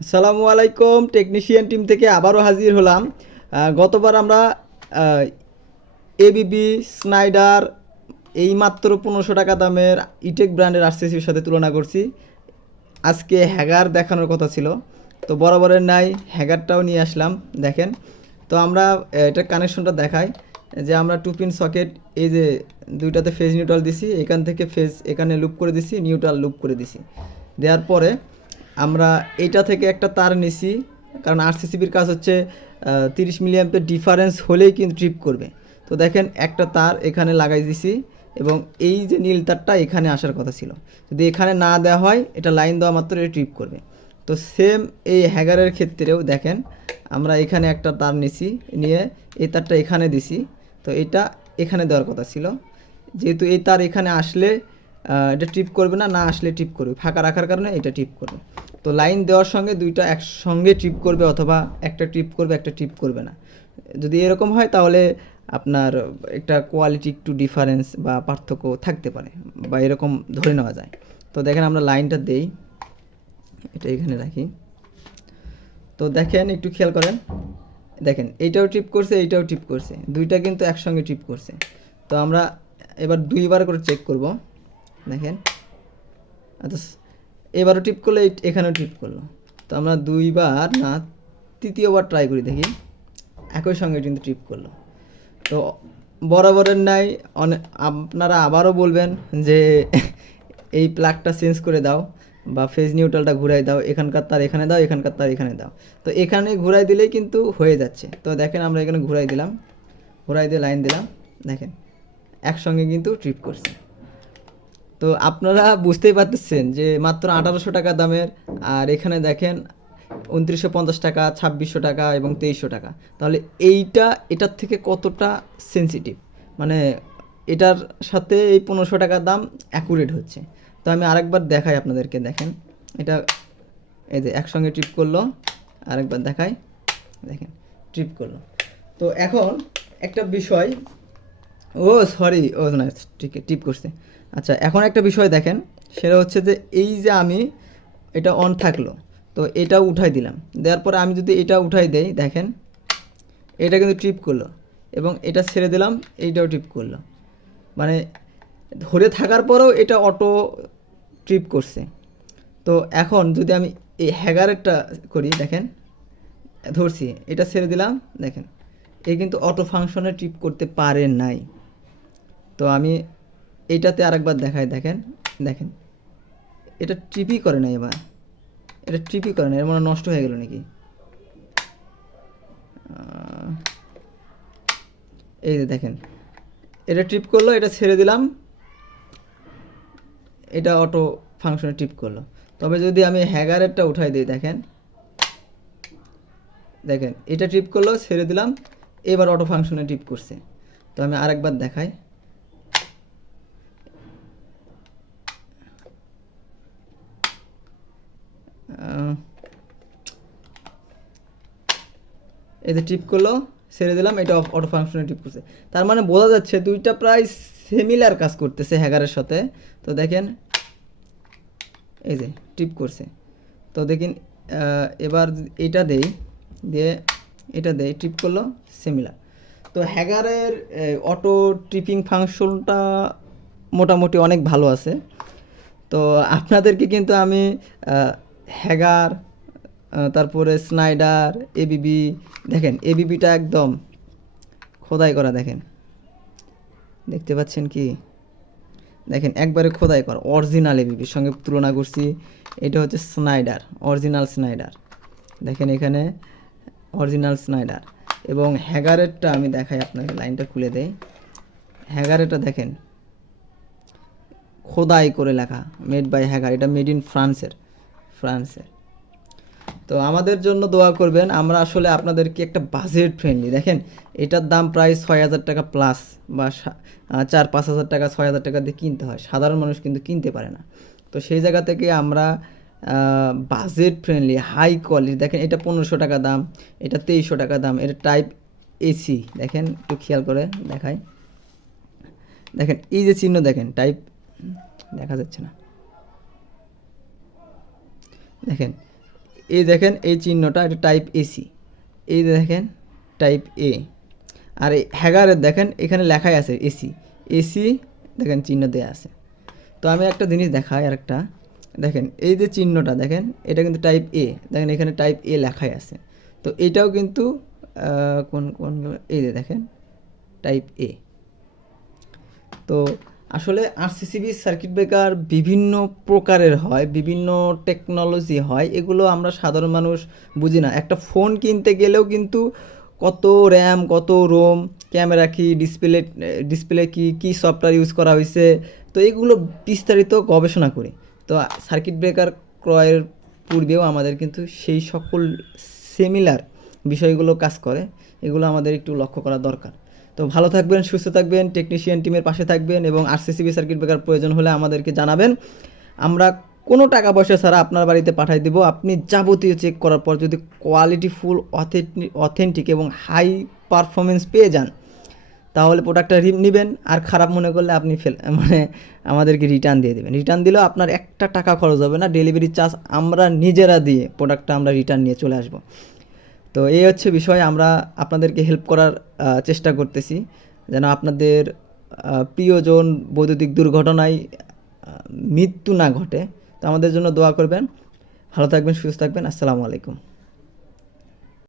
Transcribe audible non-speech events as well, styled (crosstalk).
আসসালামু আলাইকুম technician team থেকে আবারও হাজির হলাম। গতবার আমরা এবিবি স্নাইডার এই মাত্র পনেরোশো টাকা দামের ইটেক ব্র্যান্ডের আরসিসির সাথে তুলনা করছি। আজকে হ্যাগার দেখানোর কথা ছিল, তো বরাবরের নাই হ্যাগারটাও নিয়ে আসলাম, দেখেন। তো আমরা এটা কানেকশনটা দেখাই, যে আমরা টু পিন সকেট এই যে দুইটাতে ফেজ নিউট্রাল দিছি, এখান থেকে ফেজ এখানে লুপ করে দিছি নিউট্রাল লুপ করে দিছি। দেওয়ার পরে আমরা এটা থেকে একটা তার নিছি, কারণ আরসিসিবির কাজ হচ্ছে তিরিশ মিলিয়াম্পের ডিফারেন্স হলেই কিন্তু ট্রিপ করবে। তো দেখেন, একটা তার এখানে লাগাই দিছি এবং এই যে নীল তারটা এখানে আসার কথা ছিল। যদি এখানে না দেওয়া হয়, এটা লাইন দেওয়া মাত্র এটা ট্রিপ করবে। তো সেম এই হ্যাগারের ক্ষেত্রেও দেখেন, আমরা এখানে একটা তার নিছি, নিয়ে এই তারটা এখানে দিছি। তো এটা এখানে দেওয়ার কথা ছিল। যেহেতু এই তার এখানে আসলে এটা টিপ করবে না না আসলে টিপ করবে। ফাঁকা রাখার কারণে এটা টিপ করবে। তো লাইন দেওয়ার সঙ্গে দুইটা একসঙ্গে টিপ করবে অথবা একটা টিপ করবে, একটা টিপ করবে না। যদি এরকম হয় তাহলে আপনার একটা কোয়ালিটি একটু ডিফারেন্স বা পার্থক্য থাকতে পারে বা এরকম ধরে নেওয়া যায়। তো দেখেন আমরা লাইনটা দেই। এটা এখানে রাখি। তো দেখেন, একটু খেয়াল করেন। দেখেন, এইটাও টিপ করছে, এইটাও টিপ করছে। দুইটা কিন্তু একসঙ্গে টিপ করছে। তো আমরা এবার দুইবার করে চেক করব। দেখেন। আচ্ছা এবারও টিপ করলে এখানেও টিপ করল। তো আমরা দুইবার না, তৃতীয়বার ট্রাই করি দেখি। একই সঙ্গে কিন্তু টিপ করল। তো বরাবরের নাই অনেক আপনারা আবারও বলবেন যে (laughs) এই প্লাগটা চেঞ্জ করে দাও বা ফেজ নিউট্রালটা ঘুরাই দাও, এখানকার তার এখানে দাও, এখানকার তার এখানে দাও। তো এখানে ঘুরাই দিলেই কিন্তু হয়ে যাচ্ছে। তো দেখেন আমরা এখানে ঘুরাই দিলাম। ঘুরাই দিয়ে লাইন দিলাম। দেখেন, একসঙ্গে কিন্তু ট্রিপ করছে। তো আপনারা বুঝতেই পারতেছেন যে মাত্র আঠারোশো টাকা দামের, আর এখানে দেখেন উনত্রিশশো পঞ্চাশ টাকা, ছাব্বিশশো টাকা এবং তেইশশো টাকা। তাহলে এইটা, এটার থেকে কতটা সেন্সিটিভ মানে এটার সাথে এই পনেরোশো টাকার দাম অ্যাকুরেট হচ্ছে। তো আমি আরেকবার দেখাই আপনাদেরকে, দেখেন। এটা এই যে একসঙ্গে ট্রিপ করল, আরেকবার দেখাই। দেখেন ট্রিপ করল। তো এখন একটা বিষয়, ও সরি ও না, ঠিক টিপ করছে। আচ্ছা এখন একটা বিষয় দেখেন, সেটা হচ্ছে যে এই যে আমি এটা অন থাকল, তো এটা উঠাই দিলাম, দেওয়ার পরে আমি যদি এটা উঠাই দেই, দেখেন, এটা কিন্তু ট্রিপ করল, এবং এটা ছেড়ে দিলাম, এইটাও ট্রিপ করল। মানে ধরে থাকার পরেও এটা অটো ট্রিপ করছে। তো এখন যদি আমি এই হ্যাগারেরটা করি, দেখেন, ধরছি, এটা ছেড়ে দিলাম, দেখেন, এ কিন্তু অটো ফাংশনে ট্রিপ করতে পারে নাই। তো আমি এইটাতে আরেকবার দেখাই, দেখেন দেখেন। এটা ট্রিপই করে না এবার। এটা ট্রিপই করে না এর মানে নষ্ট হয়ে গেল নাকি? এই যে দেখেন, এটা ট্রিপ করল, এটা ছেড়ে দিলাম। এটা অটো ফাংশনে ট্রিপ করল। তবে যদি আমি হ্যাগারেরটা উঠাই দিই, দেখেন। দেখেন, এটা ট্রিপ করল, ছেড়ে দিলাম, এবার অটো ফাংশনে ট্রিপ করছে। তো আমি আরেকবার দেখাই। এই যে টিপ করল, ছেড়ে দিলাম, এটা অটো ফাংশনে টিপ করছে। তার মানে বোঝা যাচ্ছে দুইটা প্রায় সিমিলার কাজ করতেছে হ্যাগারের সাথে। তো দেখেন, এই যে টিপ করছে। তো দেখেন এবার এটা দেই, দিয়ে এটা দেই ট্রিপ করল সিমিলার তো হ্যাগারের অটো ট্রিপিং ফাংশনটা মোটামুটি অনেক ভালো আছে। তো আপনাদেরকে কিন্তু আমি হ্যাগার তারপরে স্নাইডার এবিবি দেখেন এবিবিটা একদম খোদাই করা, দেখেন। দেখতে পাচ্ছেন কি? দেখেন, একবারে খোদাই করা, অরিজিনাল এবিবির সঙ্গে তুলনা করছি। এটা হচ্ছে স্নাইডার, অরিজিনাল স্নাইডার। দেখেন এখানে, অরিজিনাল স্নাইডার। এবং হ্যাগারেটটা আমি দেখাই আপনাকে, লাইনটা খুলে দেই। হ্যাগারেরটা দেখেন, খোদাই করে লেখা মেড বাই হ্যাগার এটা মেড ইন ফ্রান্সের ফ্রান্সের তো আমাদের জন্য দোয়া করবেন, আমরা আসলে আপনাদেরকে একটা বাজেট ফ্রেন্ডলি দেখেন, এটার দাম প্রায় ছয় হাজার টাকা প্লাস বা চার পাঁচ হাজার টাকা, ছয় হাজার টাকা দিয়ে কিনতে হয়। সাধারণ মানুষ কিন্তু কিনতে পারে না। তো সেই জায়গা থেকে আমরা বাজেট ফ্রেন্ডলি হাই কোয়ালিটি দেখেন, এটা পনেরোশো টাকা দাম, এটা তেইশশো টাকা দাম, এটা টাইপ এসি দেখেন, একটু খেয়াল করে দেখাই। দেখেন, এই যে চিহ্ন দেখেন টাইপ দেখা যাচ্ছে না। দেখেন এই দেখেন এই চিহ্নটা, এটা টাইপ এসি এই দেখেন টাইপ এ আর এই হ্যাগারের দেখেন, এখানে লেখাই আছে এসি এসি দেখেন চিহ্ন দেওয়া আছে। তো আমি একটা জিনিস দেখাই আর একটা দেখেন, এই যে চিহ্নটা দেখেন, এটা কিন্তু টাইপ এ দেখেন, এখানে টাইপ এ লেখাই আছে। তো এটাও কিন্তু কোন কোন, এই যে দেখেন টাইপ এ তো আসলে আরসিসিবি সার্কিট ব্রেকার বিভিন্ন প্রকারের হয়, বিভিন্ন টেকনোলজি হয়, এগুলো আমরা সাধারণ মানুষ বুঝি না। একটা ফোন কিনতে গেলেও কিন্তু কত র্যাম কত রোম ক্যামেরা কি ডিসপ্লে ডিসপ্লে কি কি সফটওয়্যার ইউজ করা হয়েছে তো এগুলো বিস্তারিত গবেষণা করি। তো সার্কিট ব্রেকার ক্রয়ের পূর্বেও আমাদের কিন্তু সেই সকল সিমিলার বিষয়গুলো কাজ করে। এগুলো আমাদের একটু লক্ষ্য করা দরকার। তো ভালো থাকবেন, সুস্থ থাকবেন টেকনিশিয়ান টিমের পাশে থাকবেন এবং আরসিসিবি সার্কিট ব্রেকার প্রয়োজন হলে আমাদেরকে জানাবেন। আমরা কোনো টাকা পয়সা ছাড়া আপনার বাড়িতে পাঠিয়ে দেবো। আপনি যাবতীয় চেক করার পর যদি কোয়ালিটি ফুল অথেন্টিক এবং হাই পারফরমেন্স পেয়ে যান, তাহলে প্রোডাক্টটা নেবেন। আর খারাপ মনে করলে আপনি ফেল (laughs) মানে আমাদেরকে রিটার্ন দিয়ে দেবেন। রিটার্ন দিলেও আপনার একটা টাকা খরচ হবে না। ডেলিভারি চার্জ আমরা নিজেরা দিয়ে প্রোডাক্টটা আমরা রিটার্ন নিয়ে চলে আসব। তো এই হচ্ছে বিষয়, আমরা আপনাদেরকে হেল্প করার চেষ্টা করতেছি, যেন আপনাদের প্রিয়জন বৈদ্যুতিক দুর্ঘটনায় মৃত্যু না ঘটে। তো আমাদের জন্য দোয়া করবেন। ভালো থাকবেন, সুস্থ থাকবেন। আসসালামু আলাইকুম।